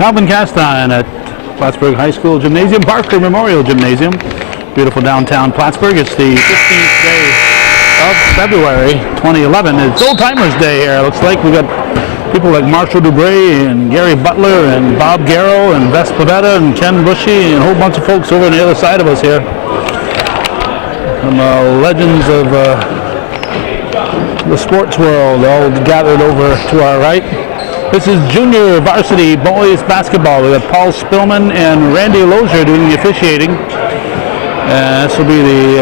Calvin Castine at Plattsburgh High School Gymnasium, Parker Memorial Gymnasium. Beautiful downtown Plattsburgh. It's the 15th day of February 2011. It's Old Timers Day here. It looks like we got people like Marshall Dubray and Gary Butler and Bob Garrow and Vess Pavetta and Ken Bushy and a whole bunch of folks over on the other side of us here. Some legends of the sports world all gathered over to our right. This is junior varsity boys basketball. We have Paul Spillman and Randy Lozier doing the officiating. This will be the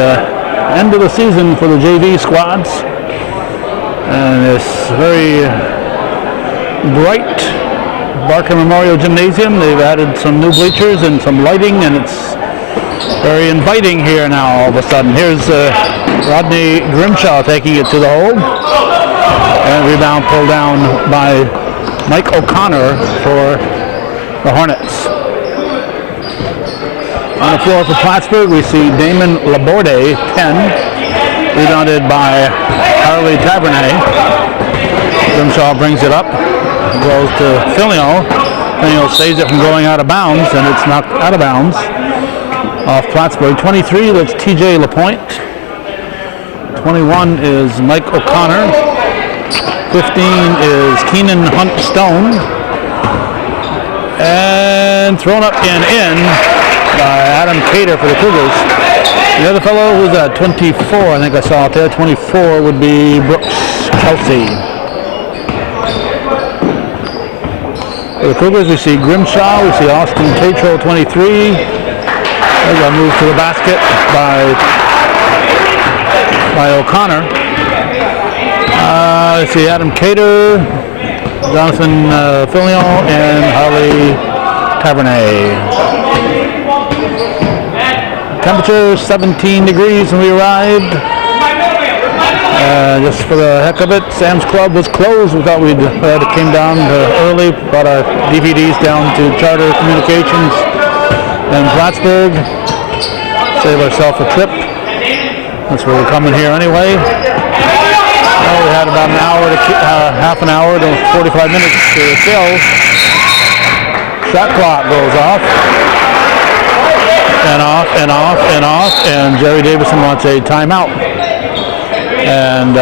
end of the season for the JV squads. And this very bright Barker Memorial Gymnasium. They've added some new bleachers and some lighting, and it's very inviting here now all of a sudden. Here's Rodney Grimshaw taking it to the hole. And rebound pulled down by Mike O'Connor for the Hornets. On the floor for Plattsburgh, we see Damon Laborde, 10, rebounded by Harley Tavernet. Grimshaw brings it up, goes to Filio. Filio saves it from going out of bounds, and it's knocked out of bounds off Plattsburgh. 23, that's TJ LaPointe. 21 is Mike O'Connor. 15 is Keenan Hunt Stone. And thrown up and in by Adam Cater for the Cougars. The other fellow who's at 24, I think I saw out there. 24 would be Brooks Kelsey. For the Cougars, we see Grimshaw, we see Austin Tatro, 23. There's a move to the basket by O'Connor. I see Adam Cater, Jonathan Filio, and Harley Tavernet. Temperature 17 degrees when we arrived. Just for the heck of it, Sam's Club was closed. We thought we'd came down early, brought our DVDs down to Charter Communications in Plattsburgh. Save ourselves a trip. That's where we're coming here anyway. Well, we had about an hour to half an hour to 45 minutes to kill. Shot clock goes off. And off, and off, and off, and Jerry Davison wants a timeout. And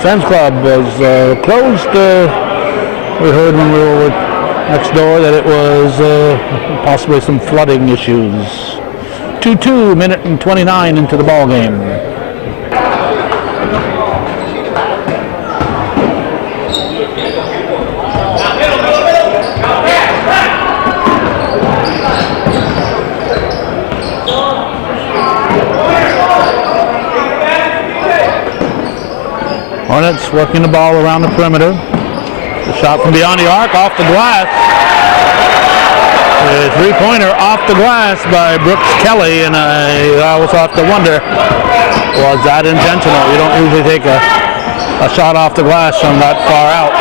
Sam's Club was closed. We heard when we were next door that it was possibly some flooding issues. 2-2, minute and 29 into the ball game. Hornets working the ball around the perimeter. The shot from beyond the arc, off the glass. A three-pointer off the glass by Brooks Kelly, and I always have to wonder, was that intentional? You don't usually take a shot off the glass from that far out.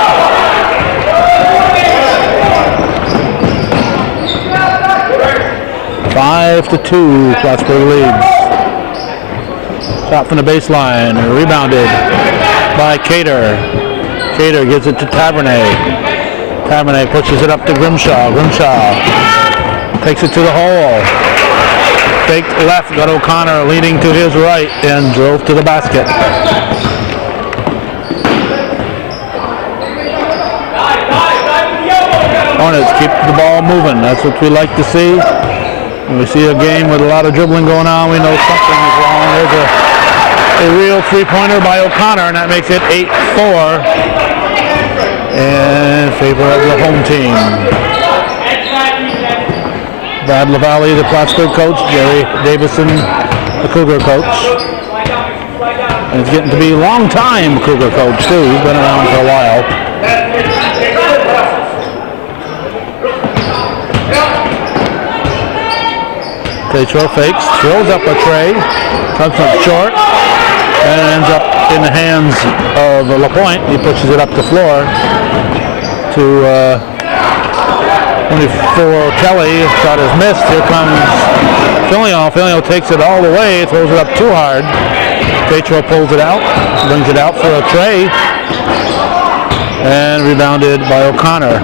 Five to 2, Plattsburgh leads. Shot from the baseline, rebounded by Cater. Cater gives it to Tavernet. Tavernet pushes it up to Grimshaw. Grimshaw takes it to the hole. Fake left, got O'Connor leading to his right and drove to the basket. Hornets keep the ball moving. That's what we like to see. When we see a game with a lot of dribbling going on, we know something is wrong. There's a real three-pointer by O'Connor, and that makes it 8-4 in favor of the home team. Brad LaValle, the Plattsburgh coach, Jerry Davison, the Cougar coach. And it's getting to be a long-time Cougar coach, too. He's been around for a while. Tatro fakes, throws up a tray, comes up short, and ends up in the hands of LaPointe. He pushes it up the floor to 24 Kelly. Shot is missed. Here comes Filio. Filio takes it all the way, throws it up too hard. Tatro pulls it out, brings it out for a tray, and rebounded by O'Connor.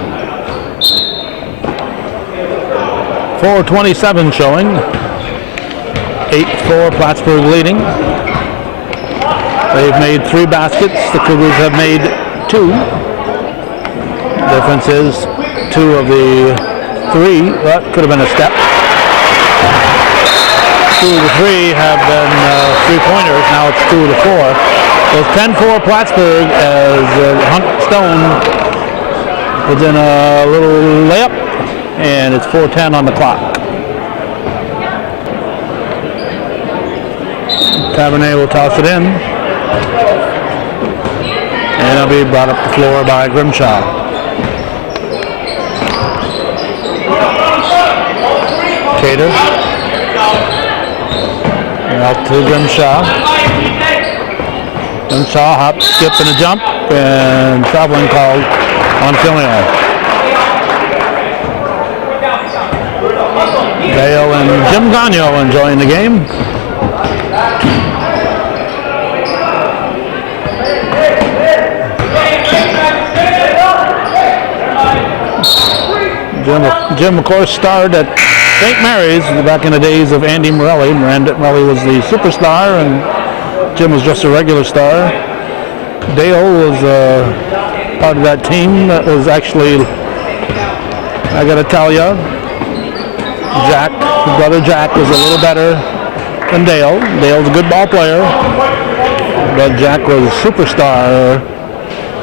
4:27 showing. 8-4 Plattsburgh leading. They've made 3 baskets. The Cougars have made 2. Difference is 2 of the 3. That could have been a step. 2 of the 3 have been 3-pointers. Now it's 2 of the 4. So it's 10-4 Plattsburgh as Hunt Stone puts in a little layup, and it's 4:10 on the clock. Tavernet will toss it in, and it'll be brought up the floor by Grimshaw. Cater. And out to Grimshaw. Grimshaw hop, skip, and a jump, and traveling called on Filio. Dale and Jim Gagno enjoying the game. Jim, of course, starred at St. Mary's back in the days of Andy Morelli. Morelli was the superstar, and Jim was just a regular star. Dale was part of that team that was actually, I gotta tell you, Jack, his brother Jack, was a little better than Dale. Dale's a good ball player, but Jack was a superstar,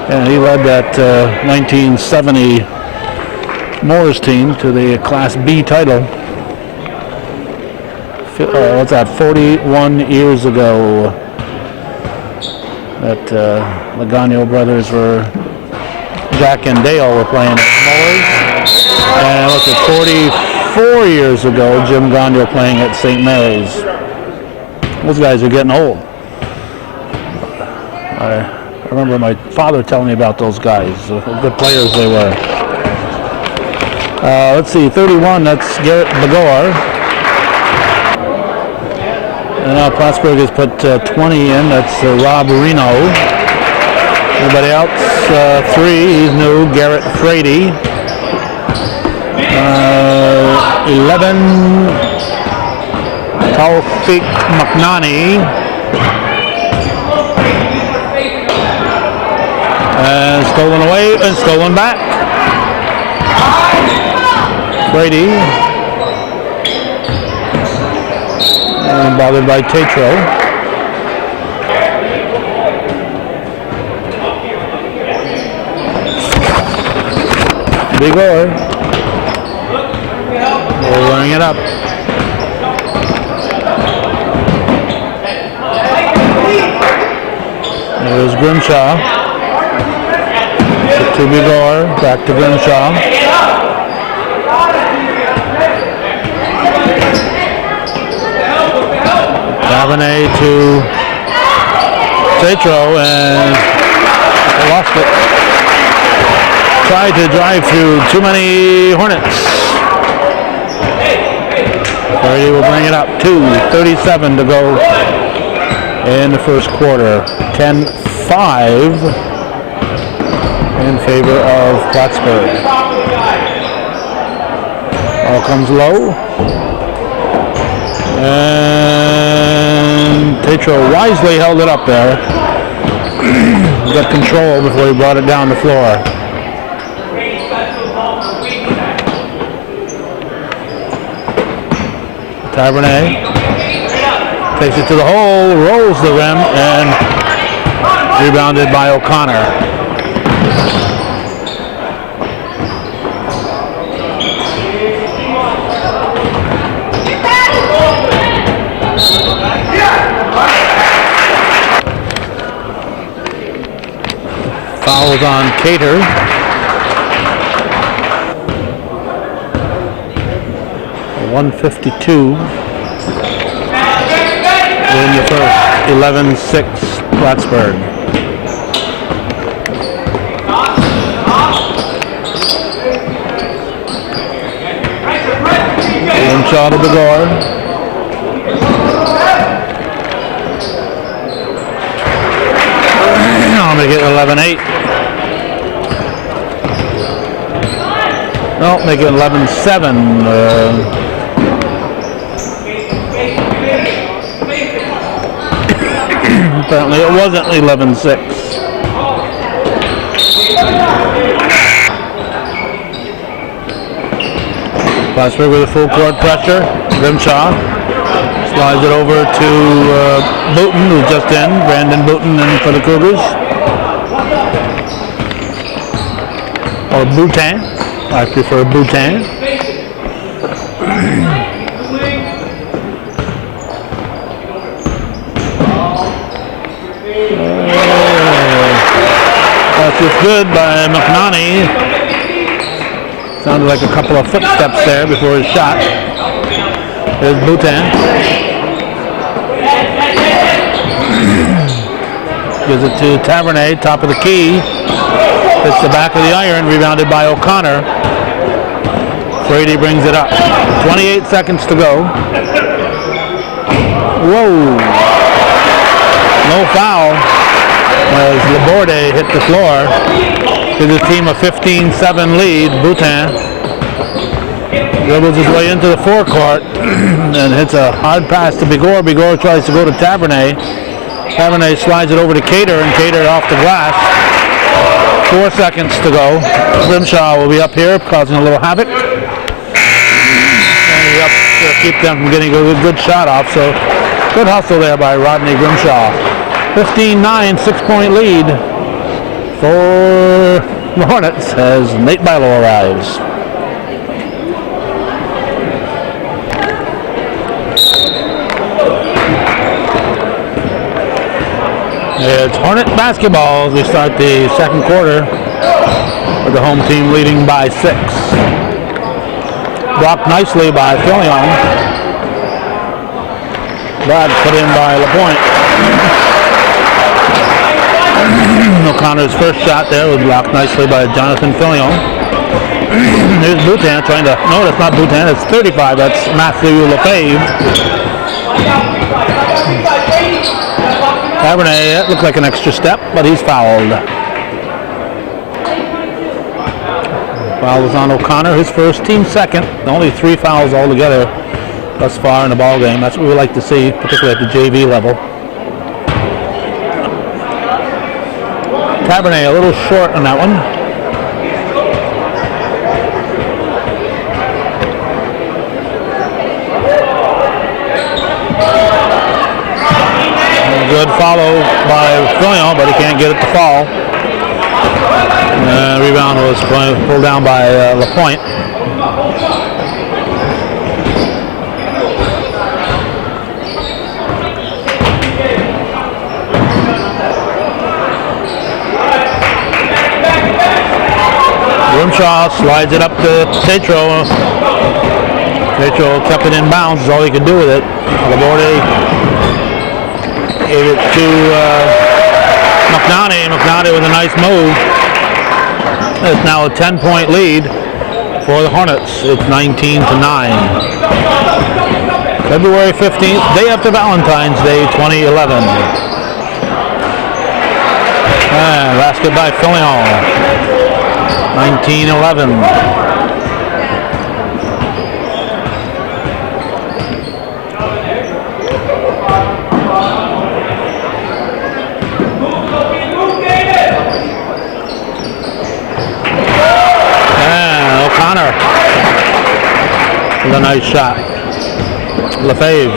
and he led that 1970 Moore's team to the Class B title. What's that, 41 years ago that the Gagno brothers were, Jack and Dale were playing at Moore's. And what's it, 44 years ago, Jim Gagno playing at St. Mary's. Those guys are getting old. I remember my father telling me about those guys, good players they were. Let's see, 31, that's Garrett Begor. And now Plattsburgh has put 20 in, that's Rob Reno. Everybody else, 3, he's new, Garrett Frady. 11, Taufik McNani. And stolen away and stolen back. Brady. And bothered by Tatro. Begor. We're running it up. There's Grimshaw. To Begor, back to Grimshaw. Tavernet to Tatro, and lost it. Tried to drive through too many Hornets. Brady will bring it up. 2:37 to go in the first quarter. 10-5 in favor of Plattsburgh. Ball comes low. And Tatro wisely held it up there. Got control before he brought it down the floor. Tavernet takes it to the hole, rolls the rim, and rebounded by O'Connor. Fouls on Cater. .152 in the first. 11-6 Plattsburgh. One shot of Begor. I'll make it 11-8. No, make it 11-7. Apparently it wasn't 11-6. Plattsburgh with a full court pressure. Grimshaw slides it over to Booten, who's just in. Brandon Booten in for the Cougars. Or Boutin. I prefer Boutin. That's just good by McNaughey. Sounded like a couple of footsteps there before his shot. There's Boutin. Gives it to Tavernet, top of the key. Hits the back of the iron, rebounded by O'Connor. Brady brings it up. 28 seconds to go. Whoa. No foul as Laborde hit the floor. Gives his team a 15-7 lead. Boutin dribbles his way into the forecourt and hits a hard pass to Bigor. Bigor tries to go to Tavernet. Tavernet slides it over to Cater, and Cater off the glass. 4 seconds to go. Grimshaw will be up here, causing a little havoc. And he's up to keep them from getting a good shot off. So good hustle there by Rodney Grimshaw. 15-9, 6-point lead for the Hornets as Nate Bilo arrives. It's Hornet basketball as we start the second quarter with the home team leading by 6. Blocked nicely by Fillion, but put in by LaPointe. O'Connor's first shot there was blocked nicely by Jonathan Fillion. There's Boutin trying to, no, that's not Boutin, it's 35, that's Matthew Lefebvre. Tavernet, that looked like an extra step, but he's fouled. Foul was on O'Connor, his first, team second. Only 3 fouls altogether thus far in the ball game. That's what we like to see, particularly at the JV level. Tavernet a little short on that one. Good follow by Fillion, but he can't get it to fall. Rebound was pulled down by LaPointe. Grimshaw slides it up to Tetro. Tetro kept it in bounds, is all he could do with it. Laborde gave it to McNaughey. McNaughey with a nice move. It's now a 10-point lead for the Hornets. It's 19-9. February 15th, day after Valentine's Day, 2011. Basket by Fillion. 19-11. With a nice shot. Lefebvre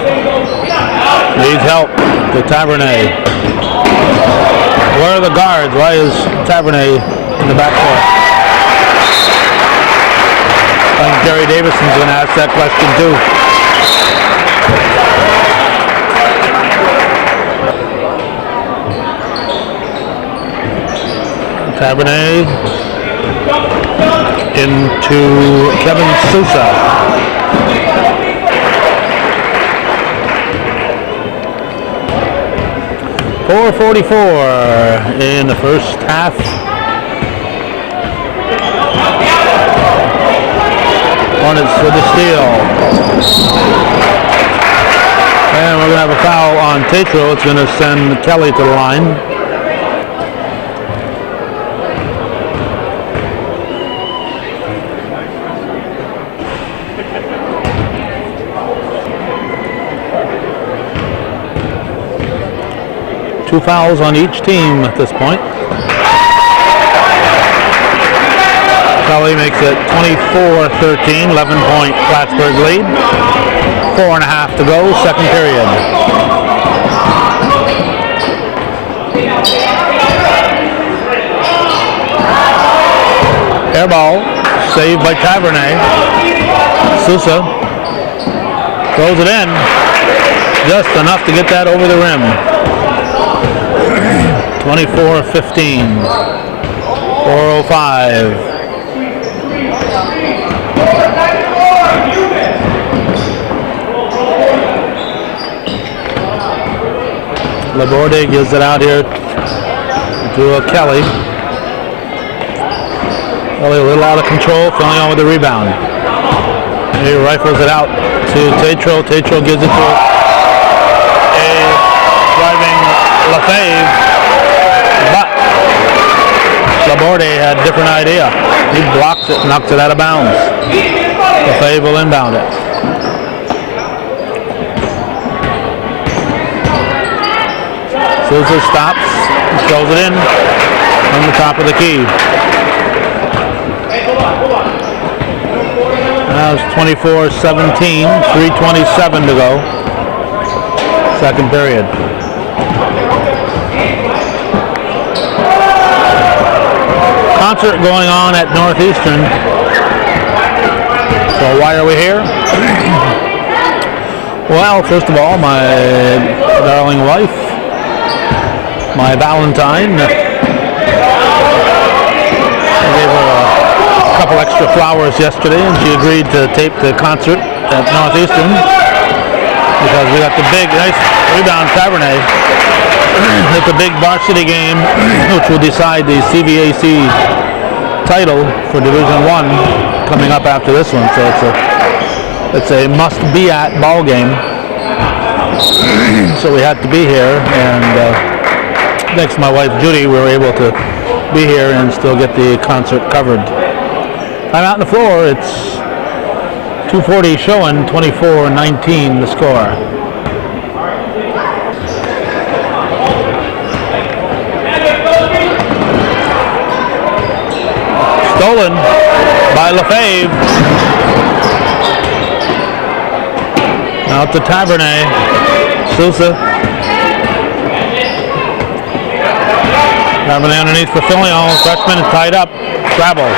needs help to Tavernet. Where are the guards? Why is Tavernet in the backcourt? I think Jerry Davison's going to ask that question too. Tavernet into Kevin Sousa. 4:44 in the first half. Hornets with the steal. And we're going to have a foul on Tetro. It's going to send Kelly to the line. 2 fouls on each team at this point. Kelly makes it 24-13, 11-point Plattsburgh lead. 4.5 to go, second period. Air ball, saved by Tavernet. Sousa throws it in, just enough to get that over the rim. 24-15, 4:05. Laborde gives it out here to Kelly. Kelly a little out of control, filling on with the rebound. He rifles it out to Tatro. Tatro gives it to a driving Lefebvre, but Laborde had a different idea. He blocks it, knocks it out of bounds. Lefebvre will inbound it. Sousa stops, throws it in on the top of the key. Now it's 24-17, 3:27 to go. Second period. Concert going on at Northeastern. So why are we here? Well, first of all, my darling wife, my Valentine, I gave her a couple extra flowers yesterday, and she agreed to tape the concert at Northeastern because we got the big, nice rebound, Tavernet. It's a big varsity game which will decide the CVAC title for Division I coming up after this one. So it's a must-be-at ball game. So we had to be here, and thanks to my wife Judy, we were able to be here and still get the concert covered. I'm out on the floor. It's 2:40 showing, 24-19 the score. Stolen by Lefebvre. Now to Tavernet. Sousa. Tavernet underneath for Filion. Freshman is tied up. Travel.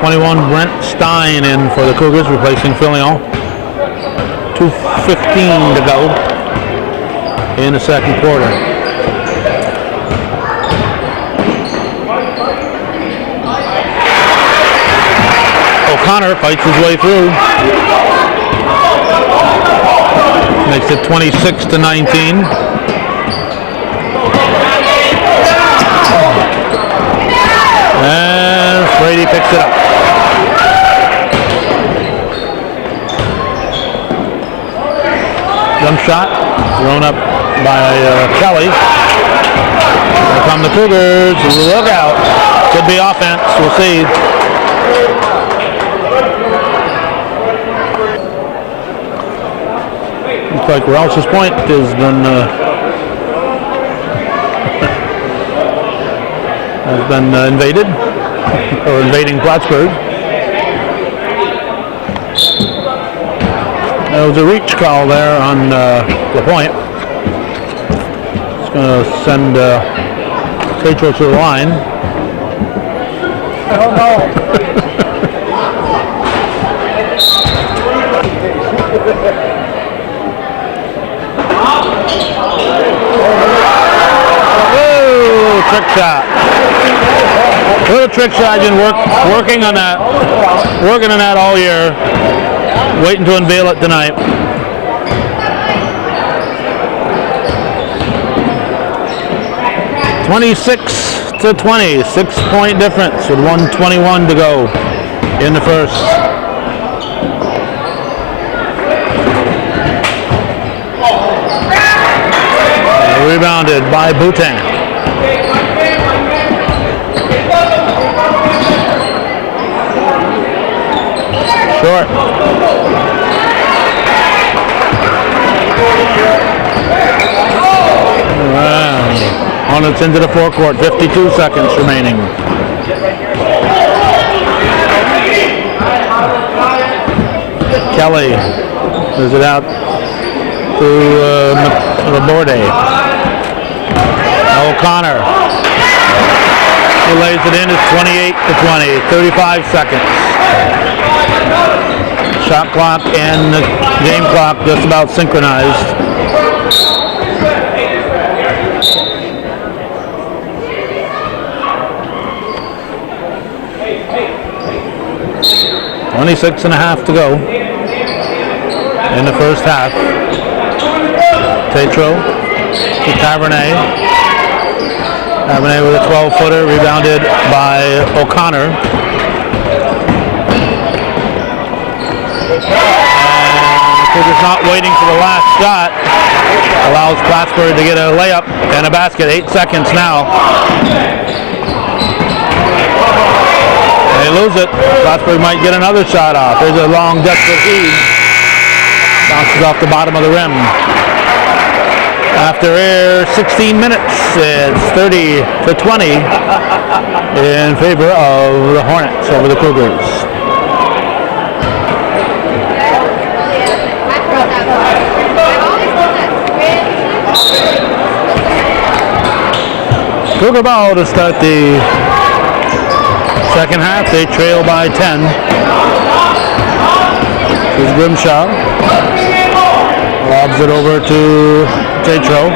21 Brent Stein in for the Cougars, replacing Filion. 2:15 to go in the second quarter. O'Connor fights his way through. Makes it 26-19. And Brady picks it up. Jump shot thrown up by Kelly. Here come the Cougars. Look out. Could be offense. We'll see. Looks like Rouse's Point has been invaded, or invading Plattsburgh. There was a reach call there on the point. It's going to send Tatro to the line. I don't know. Trick shot. Little trick shot. Been working on that. Working on that all year. Waiting to unveil it tonight. (26-20), 6-point difference with 1:21 to go in the first. Rebounded by Boutin. Short. Hornets into the forecourt, 52 seconds remaining. Kelly moves it out to Laborde. O'Connor, who lays it in, is 28-20, 35 seconds. Shot clock and the game clock just about synchronized. .26 and a half to go in the first half. Tatro to Tavernet. Tavernet with a 12-footer, rebounded by O'Connor. Cougars not waiting for the last shot. Allows Plattsburgh to get a layup and a basket. 8 seconds now. They lose it. Plattsburgh might get another shot off. There's a long, desperate heave. Bounces off the bottom of the rim. After 16 minutes, it's 30-20 in favor of the Hornets over the Cougars. Cougar ball to start the second half. They trail by 10. Here's Grimshaw. Lobs it over to Tatro.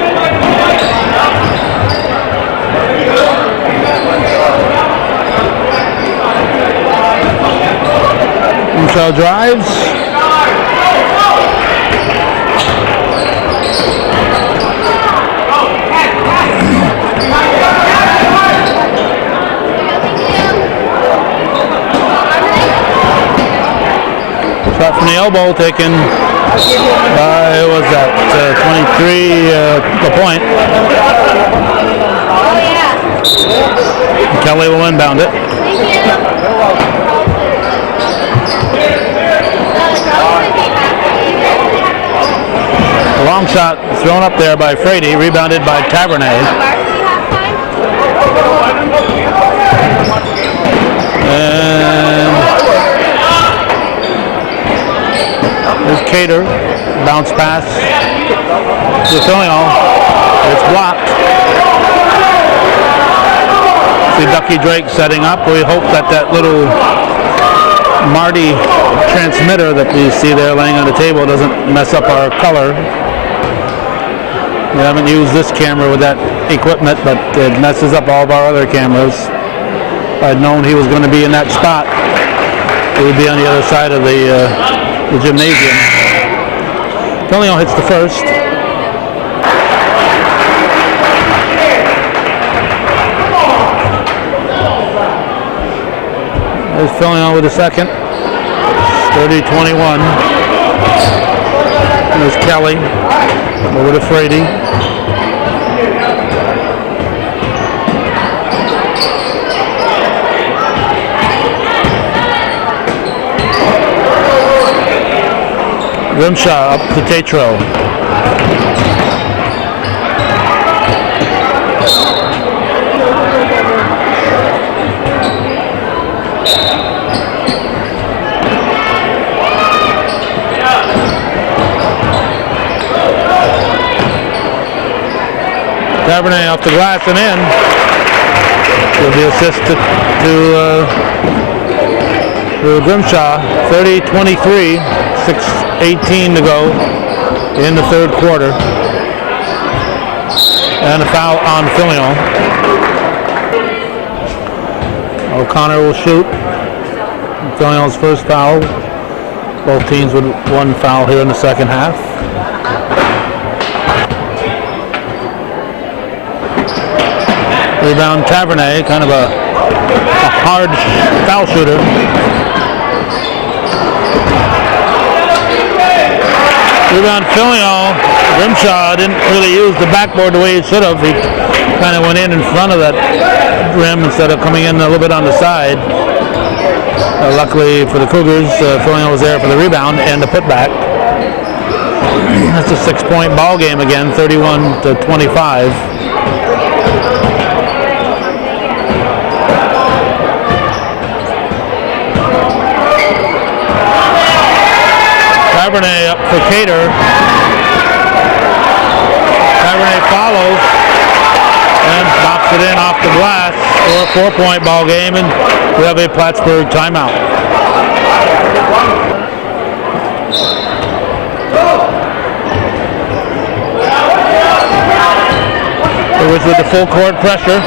Grimshaw drives. Shot from the elbow taken by, what was that, 23, the point. Kelly will inbound it. A long shot thrown up there by Frady, rebounded by Tavernet. There's Cater, bounce pass to Fillion. It's blocked. See Ducky Drake setting up. We hope that that little Marty transmitter that you see there laying on the table doesn't mess up our color. We haven't used this camera with that equipment, but it messes up all of our other cameras. If I'd known he was going to be in that spot, it would be on the other side of the gymnasium. Fillion hits the first. There's Fillion with the second. 30-21. There's Kelly over to Frady. Grimshaw up to Tatro. Tavernet off the glass and in. With the assist to Grimshaw. 30-23. 6:18 to go in the third quarter. And a foul on Fillion. O'Connor will shoot. Fillion's first foul. Both teams with one foul here in the second half. Rebound Tavernet, kind of a hard foul shooter. Rebound Fillion. Grimshaw didn't really use the backboard the way he should have. He kind of went in front of that rim instead of coming in a little bit on the side. Luckily for the Cougars, Fillion was there for the rebound and the putback. That's a 6-point ball game again, 31-25. Cabernet up for Cater. Cabernet follows and knocks it in off the glass for a 4-point ball game, and we have a Plattsburgh timeout. It was with the full court pressure.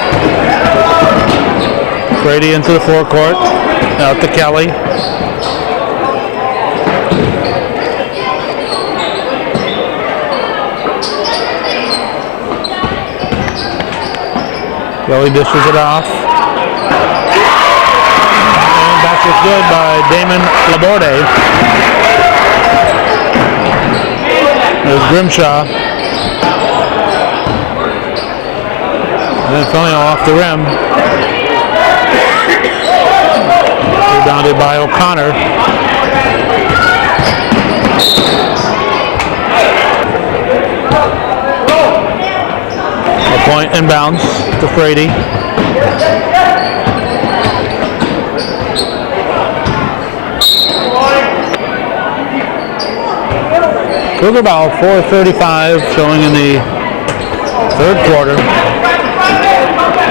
Brady into the forecourt, out to Kelly. Kelly dishes it off. And back is good by Damon Laborde. There's Grimshaw. And then Fillion off the rim. Rebounded by O'Connor. A point inbounds to Frady. Cougar ball, 4:35 showing in the third quarter.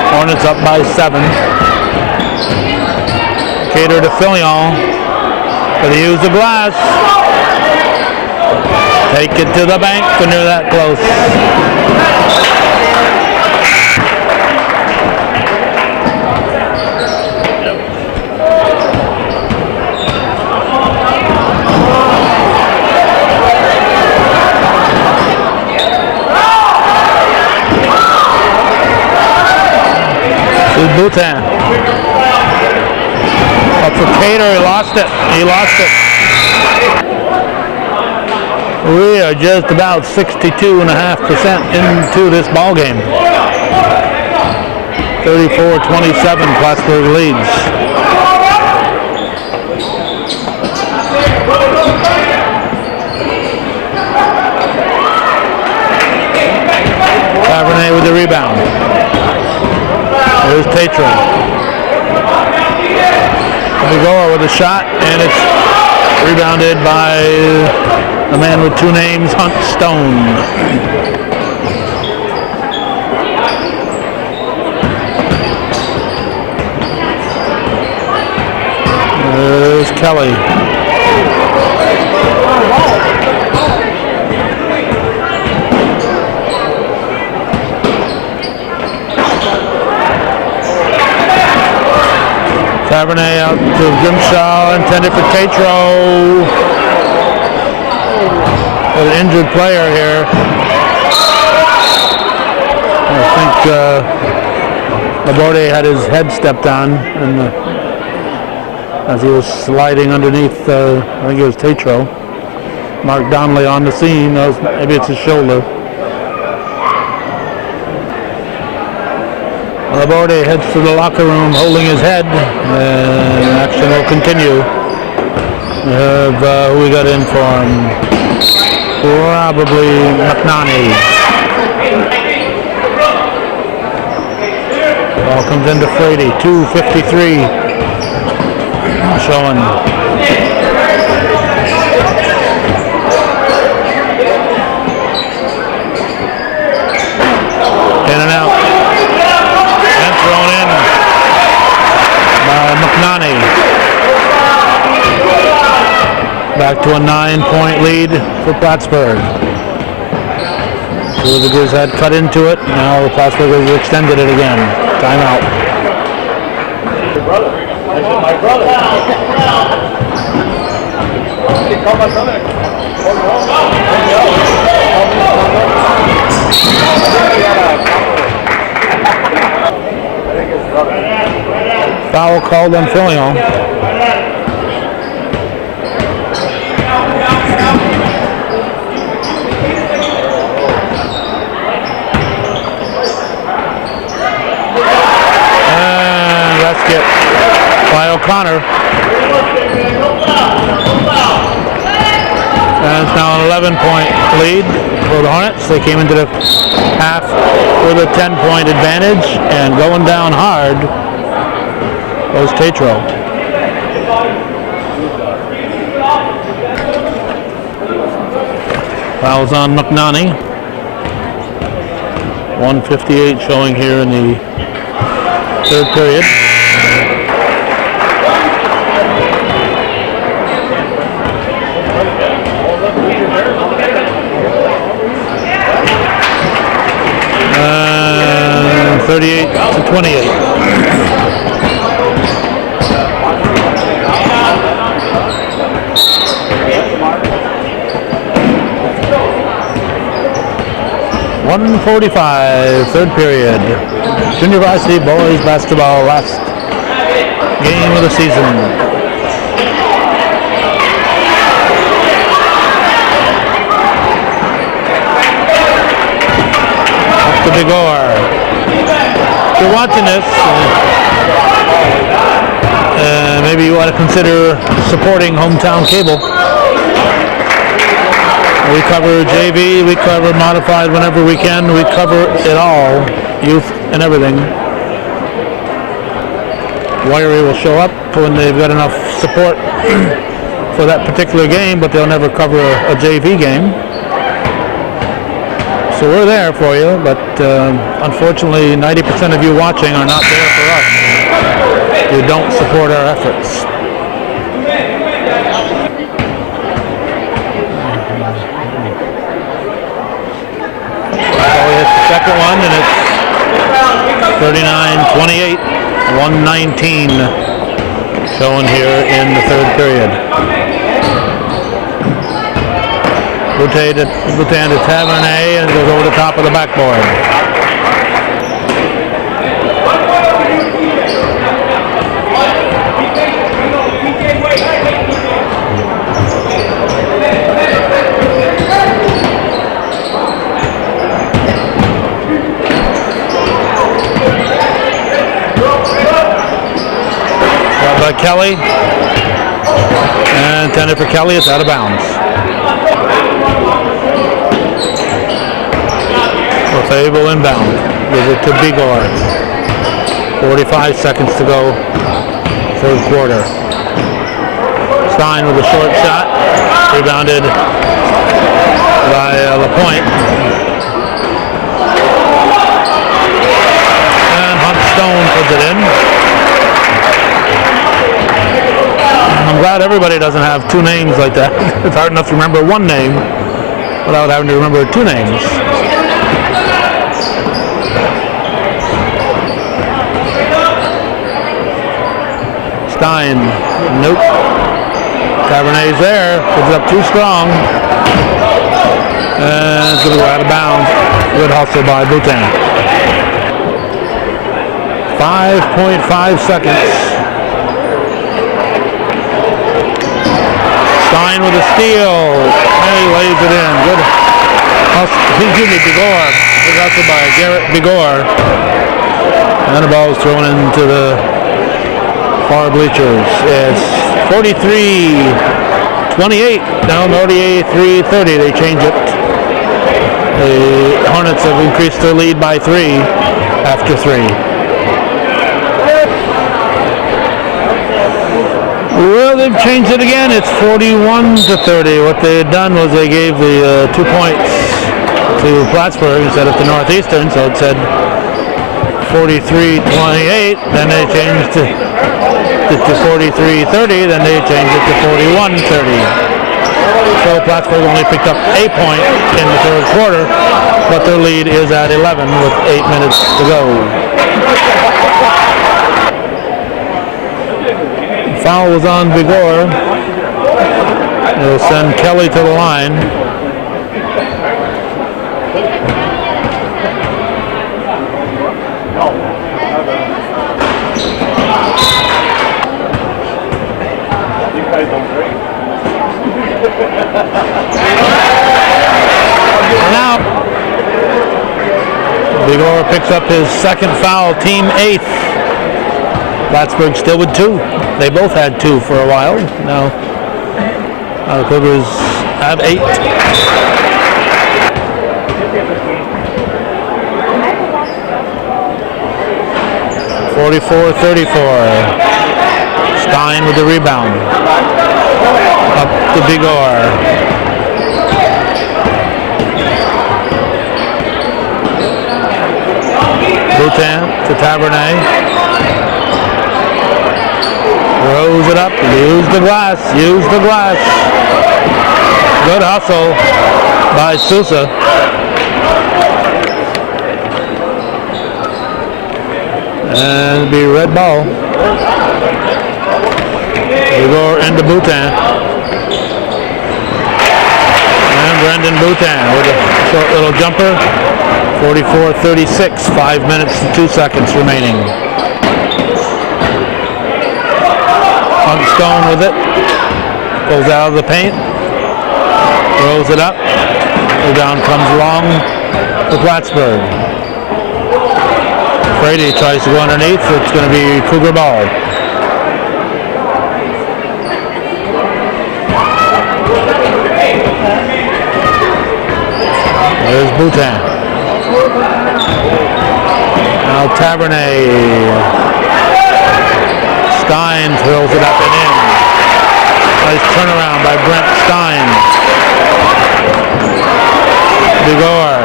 Hornets up by 7. Cater to Fillion. Gonna use the glass. Take it to the bank when they're that close. Bhutan. Up for Cater, he lost it. We are just about 62.5% into this ball game. 34-27, Plattsburgh leads. Cabernet with the rebound. There's Tatro. Vigora with a shot, and it's rebounded by a man with 2 names, Hunt Stone. There's Kelly. Cabernet out to Grimshaw, intended for Tatro. An injured player here. I think Laborde had his head stepped on and, as he was sliding underneath, I think it was Tatro. Mark Donnelly on the scene. Maybe it's his shoulder. Laborde heads to the locker room holding his head, and action will continue. We have, who we got in for him? Probably McNanny. Ball comes into Frady, 2:53 showing. In and out. Thrown in by McNanny. Back to a 9-point lead for Plattsburgh. Two of the Cougars had cut into it. Now the Plattsburgh has extended it again. Timeout. My brother. He called my brother. Foul called on Fillion. And basket by O'Connor. And it's now an 11-point lead for the Hornets. They came into the half with a 10-point advantage, and going down hard was Tatro. Fouls on McNanny. 1:58 showing here in the third period. And 38-28. .145, third period. Junior varsity boys basketball, last game of the season. Up to Bigor. If you're watching this, maybe you want to consider supporting Hometown Cable. We cover JV, we cover modified whenever we can, we cover it all, youth and everything. Wiry will show up when they've got enough support for that particular game, but they'll never cover a JV game. So we're there for you, but unfortunately 90% of you watching are not there for us. You don't support our efforts. Second one, and it's 39-28, 119 showing here in the third period. Boutin to Tavernet, and goes over the top of the backboard. Kelly, and intended for Kelly, it's out of bounds. Lefebvre inbound, gives it to Bigor. 45 seconds to go, third quarter. Stein with a short shot, rebounded by LaPointe. And Hunt Stone puts it in. I'm glad everybody doesn't have two names like that. It's hard enough to remember one name without having to remember two names. Stein, nope. Tavernet's there, puts it up too strong. And it's going to go out of bounds. Good hustle by Boutin. 5.5 seconds. Stein with a steal, and he lays it in. Good hustle, Bigor. Good hustle by Garrett Bigor. And then the ball is thrown into the far bleachers. It's 43-28, now 43-30. They change it. The Hornets have increased their lead by 3 after 3. Well, they've changed it again. It's 41-30. What they had done was they gave the 2 points to Plattsburgh instead of to Northeastern, so it said 43-28. Then they changed it to 43-30. Then they changed it to 41-30. So Plattsburgh only picked up a point in the third quarter, but their lead is at 11 with 8 minutes to go. Foul was on Bigor. It'll send Kelly to the line. Now, Bigor picks up his second foul, team 8th. Plattsburgh still with 2. They both had 2 for a while. Now the Cougars have 8. 44-34. Stein with the rebound. Up to Bigor. Boutin to Tavernet. Throws it up. Use the glass. Use the glass. Good hustle by Sousa. And it'll be red ball. We go into Boutin. And Brendan Boutin with a short little jumper. 44-36. 5 minutes and 2 seconds remaining. Stone with it. Pulls out of the paint. Throws it up. Rebound comes long to Plattsburgh. Frady tries to go underneath. It's going to be Cougar ball. There's Boutin. Now Tavernet. Stein throws it up and in. Nice turnaround by Brent Stein. Bigor.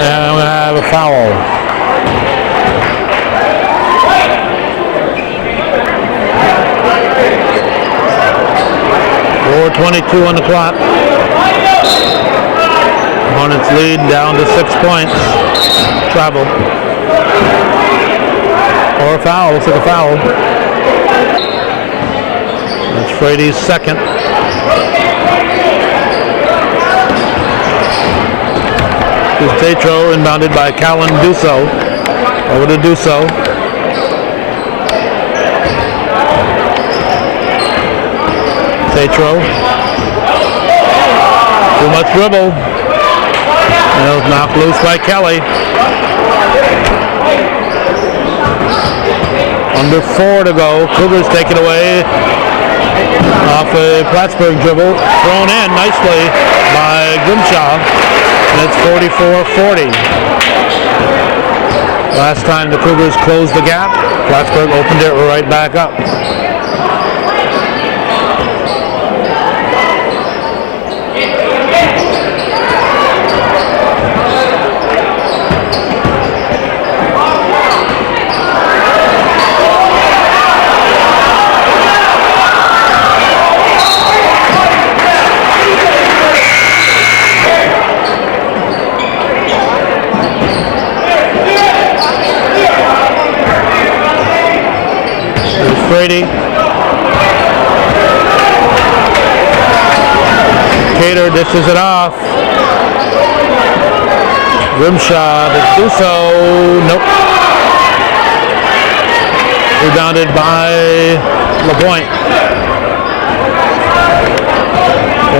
And we have a foul. .4:22 on the clock. Hornets lead down to 6 points. Travel. Or a foul. Looks like a foul. That's Frady's second. Tetro inbounded by Callan Dusso. Over to Dusso. Tetro. Too much dribble. And it was knocked loose by Kelly. Under 4 to go. Cougars take it away off a Plattsburgh dribble. Thrown in nicely by Grimshaw. And it's 44-40. Last time the Cougars closed the gap, Plattsburgh opened it right back up. Brady. Cater dishes it off. Grimshaw to Dusso. Nope. Rebounded by LaPointe.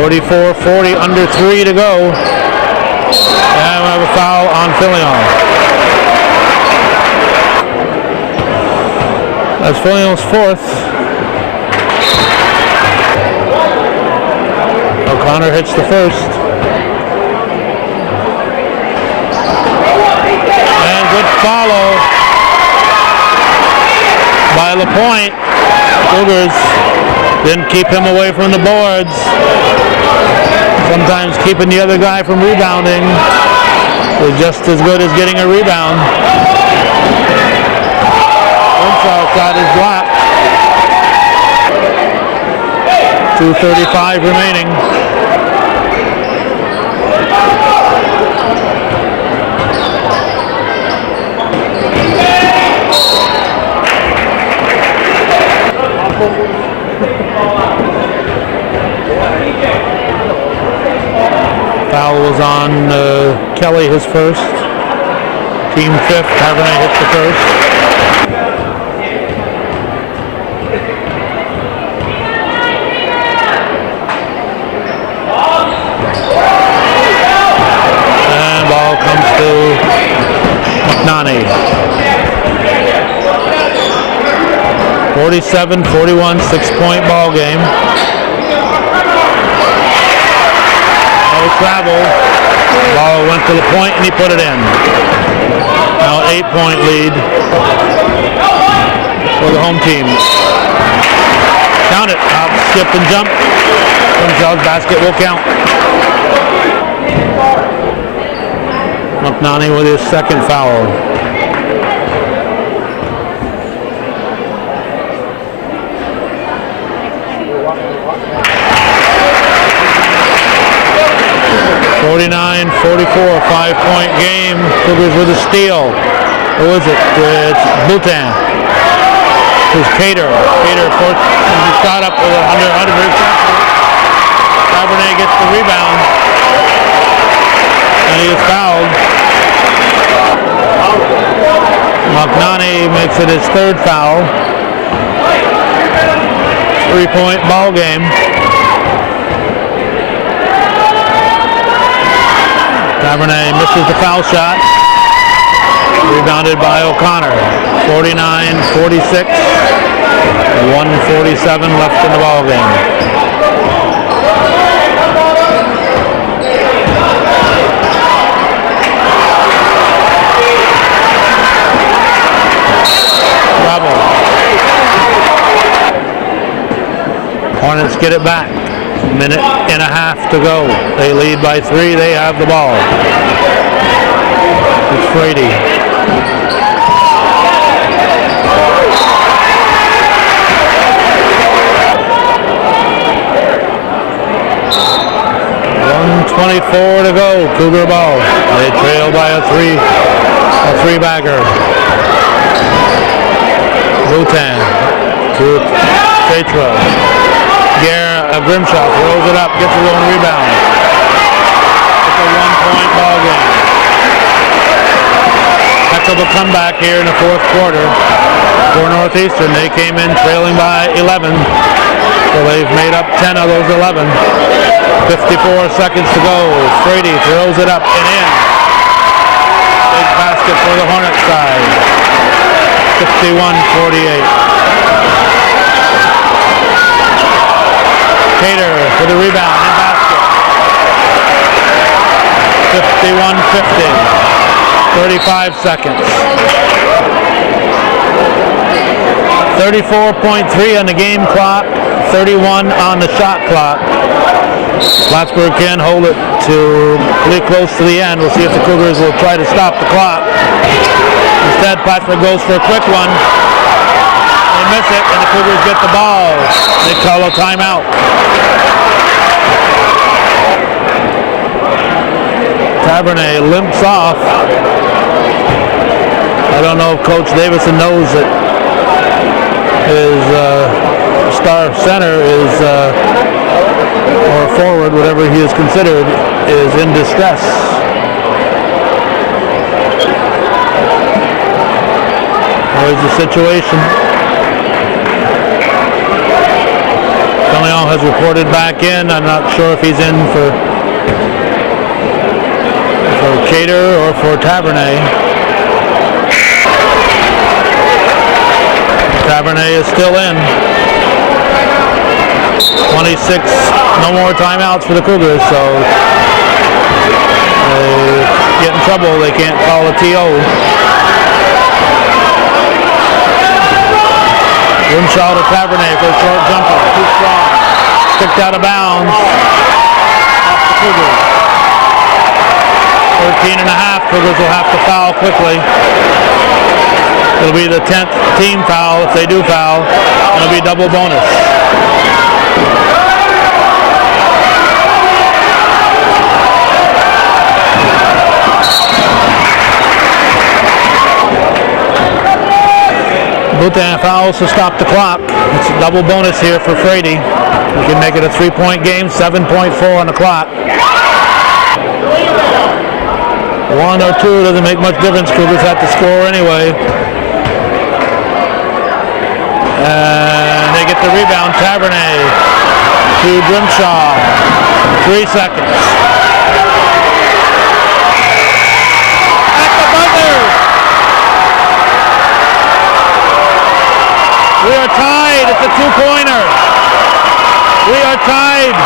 44-40, under 3 to go. And we have a foul on Filion. That's Filion's fourth. O'Connor hits the first. And good follow by LaPointe. Cougars didn't keep him away from the boards. Sometimes keeping the other guy from rebounding is just as good as getting a rebound. Got his block. 2:35 remaining. Foul was on Kelly, his first. Team fifth. Tavernet hits the first. McNanny. 47-41, 6-point ball game. travel. Ball went to the point and he put it in. Now 8-point lead for the home team. Count it. Hop, skip, and jump. Grimshaw's basket will count. McNanny with his second foul. (49-44), 5-point game. Cougars with a steal. Who is it? It's Bhutan. It's Cater. Cater puts the shot up with under 100%. Cabernet gets the rebound. And he is fouled. McNanny makes it his third foul. 3-point ball game. Cabernet misses the foul shot. Rebounded by O'Connor. 49-46. 1:47 left in the ball game. Hornets get it back. Minute and a half to go. They lead by 3. They have the ball. It's Frady. .124 to go. Cougar ball. They trail by a three-bagger. Bhutan to Tetra. Grimshaw throws it up, gets his own rebound. It's a 1-point ball game. Heck of a comeback here in the fourth quarter for Northeastern. They came in trailing by 11, so they've made up 10 of those 11. 54 seconds to go. Frady throws it up and in. Big basket for the Hornets side. 51-48. Cater for the rebound and basket. 51-50. 35 seconds. 34.3 on the game clock. 31 on the shot clock. Plattsburgh can hold it to pretty close to the end. We'll see if the Cougars will try to stop the clock. Instead, Plattsburgh goes for a quick one. They miss it, and the Cougars get the ball. They call a timeout. Cabernet limps off. I don't know if Coach Davison knows that his star center is, or forward, whatever he is considered, is in distress. There's the situation. Leon has reported back in. I'm not sure if he's in for Cater or for Tavernet. Tavernet is still in. 26, no more timeouts for the Cougars, so they get in trouble. They can't call a TO. Grimshaw to Tavernet for a short jumper. Too strong. Kicked out of bounds. Off the Cougars. 13 and a half. Cougars will have to foul quickly. It'll be the 10th team foul if they do foul. It'll be double bonus. Bhutan fouls to stop the clock. It's a double bonus here for Frady. We can make it a 3-point game, 7.4 on the clock. 1 or 2 doesn't make much difference. Cougars have to score anyway. And they get the rebound. Tavernet to Grimshaw. 3 seconds. At the buzzer! We are tied. It's a 2-pointer. We are tied.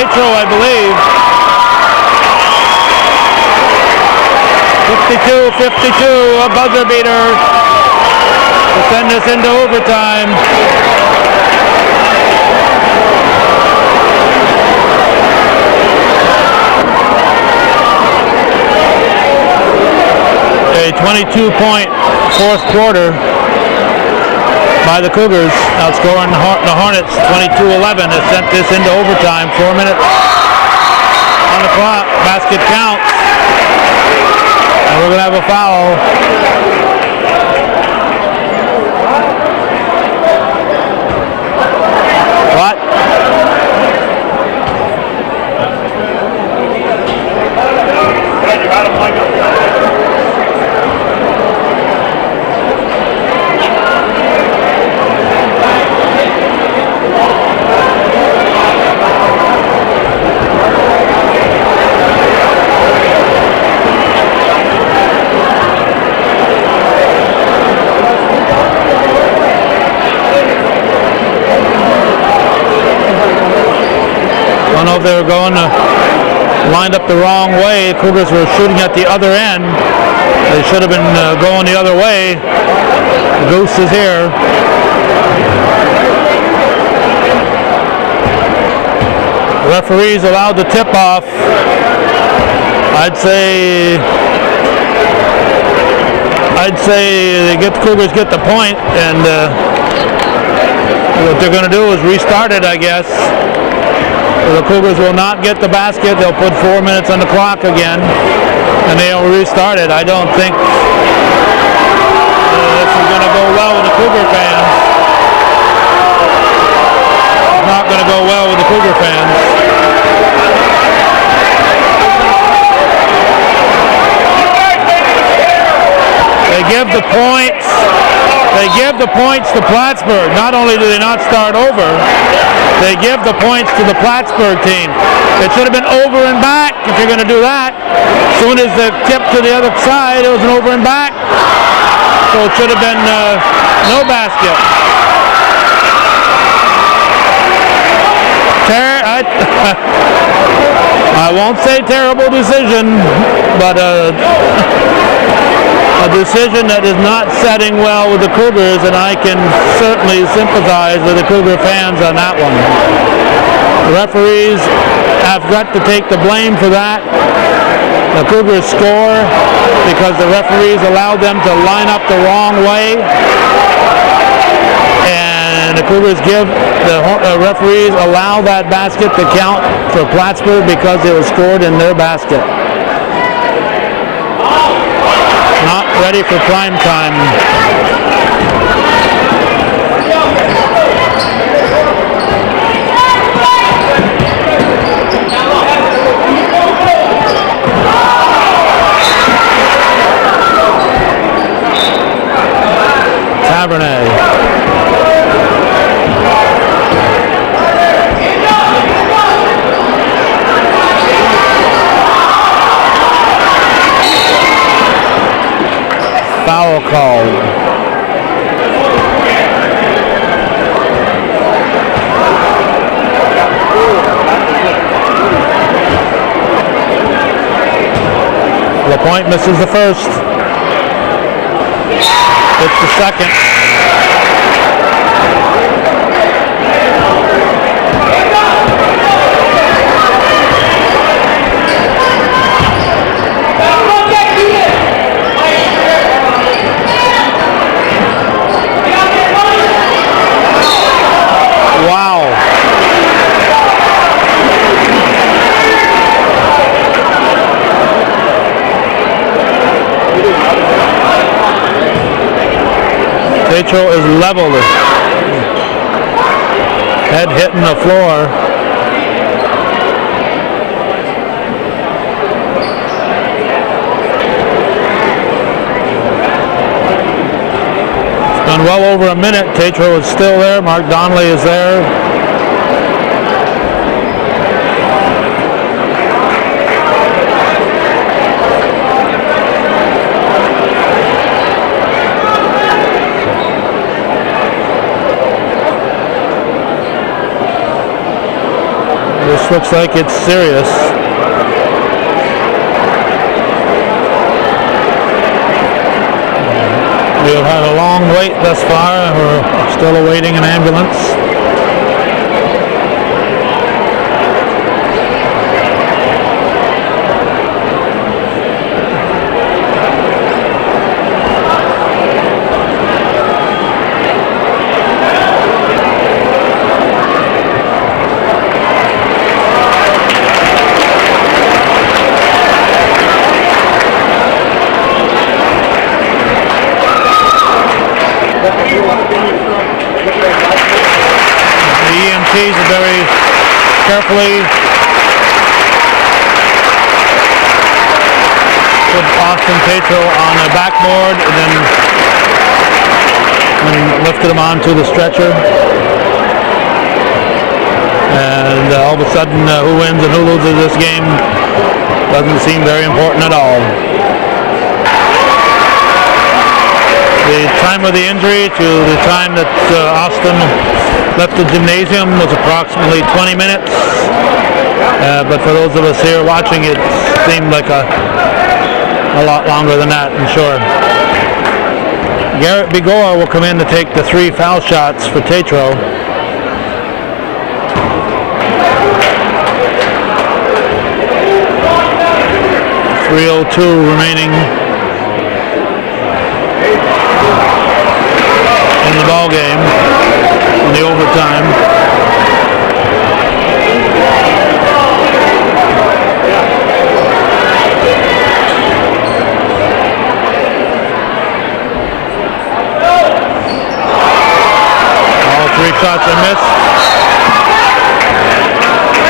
Tatro, I believe. 52-52, a buzzer beater to send us into overtime. A 22-point fourth quarter by the Cougars, outscoring the Hornets 22-11 has sent this into overtime. 4 minutes on the clock. Basket counts. And we're going to have a foul. What? I don't know if they were going lined up the wrong way. Cougars were shooting at the other end. They should have been going the other way. The Goose is here. The referees allowed the tip-off. I'd say the Cougars get the point, and what they're going to do is restart it, I guess. The Cougars will not get the basket. They'll put 4 minutes on the clock again, and they'll restart it. I don't think this is going to go well with the Cougar fans. It's not going to go well with the Cougar fans. They give the points. They give the points to Plattsburgh. Not only do they not start over, they give the points to the Plattsburgh team. It should have been over and back if you're going to do that. As soon as the tip to the other side, it was an over and back. So it should have been no basket. I won't say terrible decision, but a decision that is not setting well with the Cougars, and I can certainly sympathize with the Cougar fans on that one. The referees have got to take the blame for that. The Cougars score because the referees allowed them to line up the wrong way, and the Cougars give the referees allow that basket to count for Plattsburgh because it was scored in their basket. Not ready for prime time. Tavernet. Foul called. LaPointe misses the first. It's the second. Tatro is leveled. Head hitting the floor. It's been well over a minute. Tatro is still there. Mark Donnelly is there. This looks like it's serious. We have had a long wait thus far. We're still awaiting an ambulance. Very carefully put Austin Tatro on a backboard and lifted him onto the stretcher. And all of a sudden, who wins and who loses this game doesn't seem very important at all. The time of the injury to the time that Austin left the gymnasium was approximately 20 minutes, but for those of us here watching, it seemed like a lot longer than that, I'm sure. Garrett Bigor will come in to take the 3 foul shots for Tatro. .302 remaining in the ball game, in the overtime. All 3 shots are missed.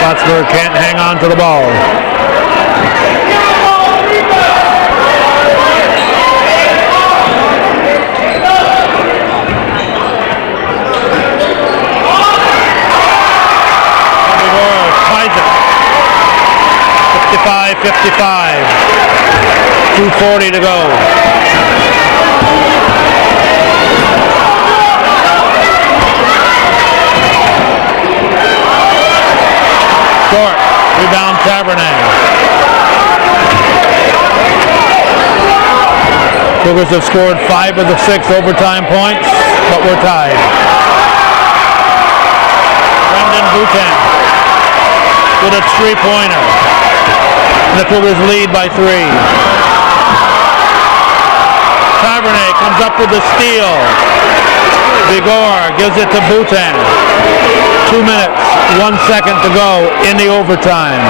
Plattsburgh can't hang on to the ball. .55, 2:40 to go. Short, rebound Tavernet. Cougars have scored 5 of the 6 overtime points, but we're tied. Brendan Boutin with a 3-pointer. The Cougars lead by 3. Tavernet comes up with the steal. Bigor gives it to Boutin. 2 minutes, 1 second to go in the overtime.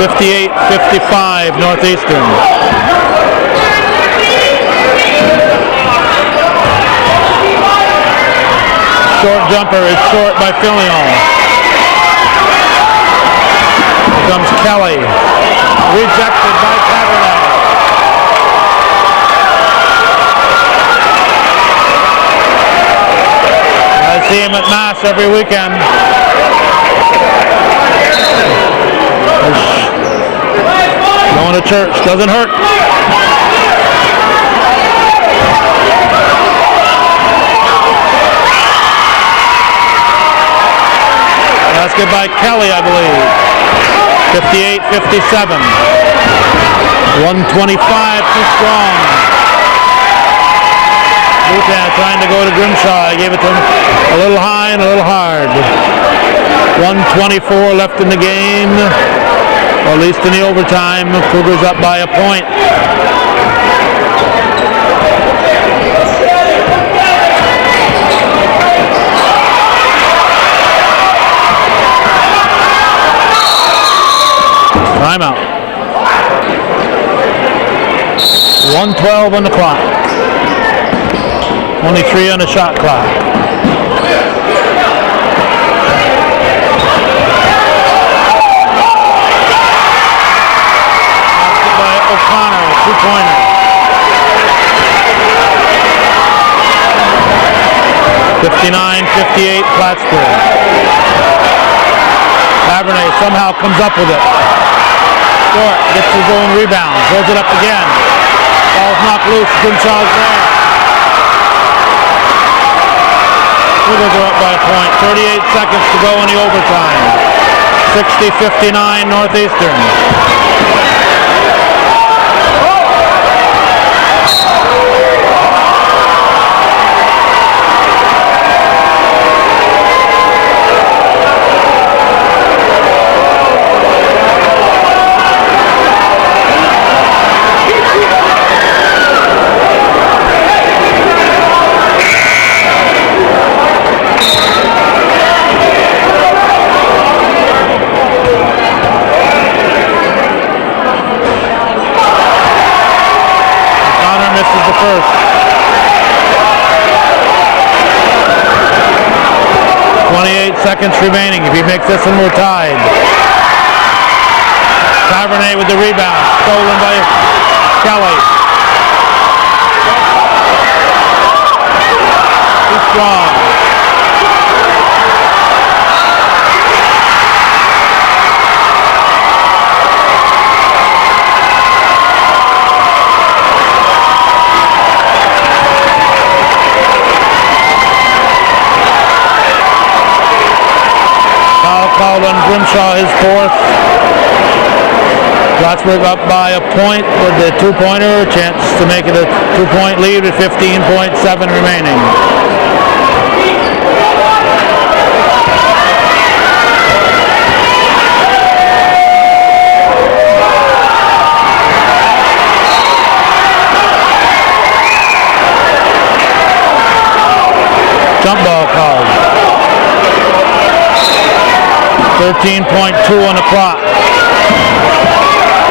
58-55 Northeastern. Short jumper is short by Filion. Here comes Kelly. Rejected by Tavernet. I see him at Mass every weekend. Going to church doesn't hurt. Basket by Kelly, I believe. 58-57. 125 too strong. Boutin trying to go to Grimshaw. I gave it to him a little high and a little hard. 124 left in the game, or at least in the overtime. Cougars up by a point. Timeout. 1:12 on the clock. 23 on the shot clock. Basket by O'Connor, 2-pointer. 59-58 Plattsburgh. Tavernet somehow comes up with it. Short, gets his own rebound, holds it up again. Ball's knocked loose, Grimshaw's there. Cougars are up by a point, 38 seconds to go in the overtime. 60-59 Northeastern. Misses the first. 28 seconds remaining. If he makes this one, we're tied. Tavernet with the rebound. Stolen by Kelly. Too strong. Called on Grimshaw, his fourth. Plattsburgh up by a point with the two-pointer. Chance to make it a two-point lead with 15.7 remaining. Jump ball called. 13.2 on the clock.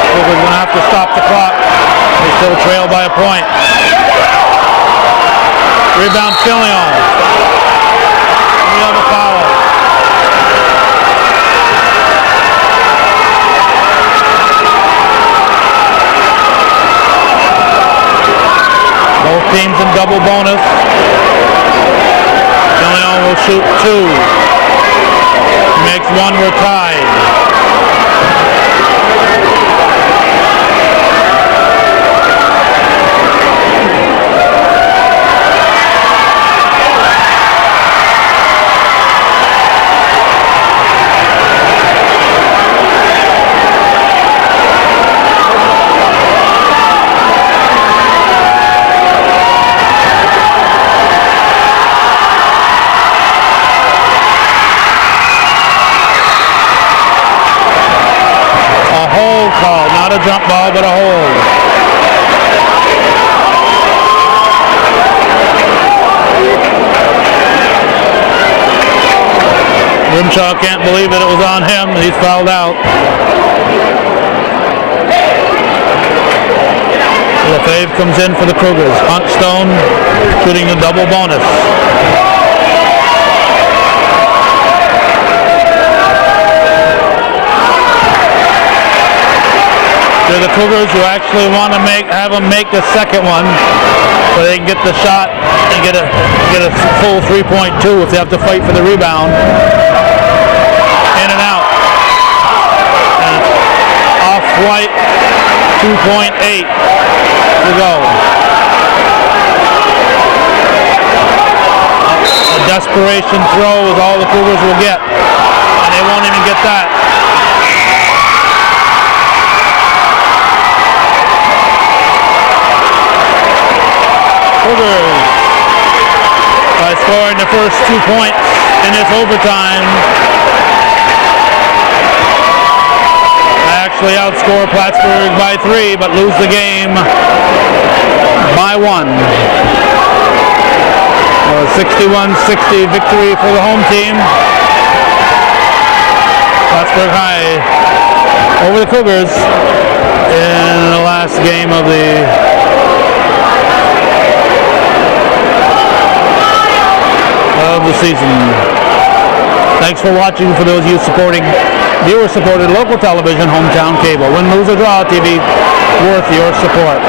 We're going to have to stop the clock. They still trail by a point. Rebound Filion. We have a foul. Both teams in double bonus. Filion will shoot two. Makes one, we're tied. Not a jump ball, but a hold. Grimshaw can't believe that it was on him. He's fouled out. Lefebvre comes in for the Cougars. Huntstone shooting the double bonus. They're the Cougars who actually want to have them make the second one so they can get the shot and get a full 3.2 if they have to fight for the rebound. In and out. And off white, 2.8 to go. A desperation throw is all the Cougars will get. And they won't even get that. Cougars, by scoring the first 2 points in this overtime, actually outscore Plattsburgh by 3, but lose the game by 1. 61-60 victory for the home team. Plattsburgh High over the Cougars in the last game of the season. Thanks for watching. For those of you supporting viewer-supported local television, hometown cable. Win, lose, or draw TV, worth your support.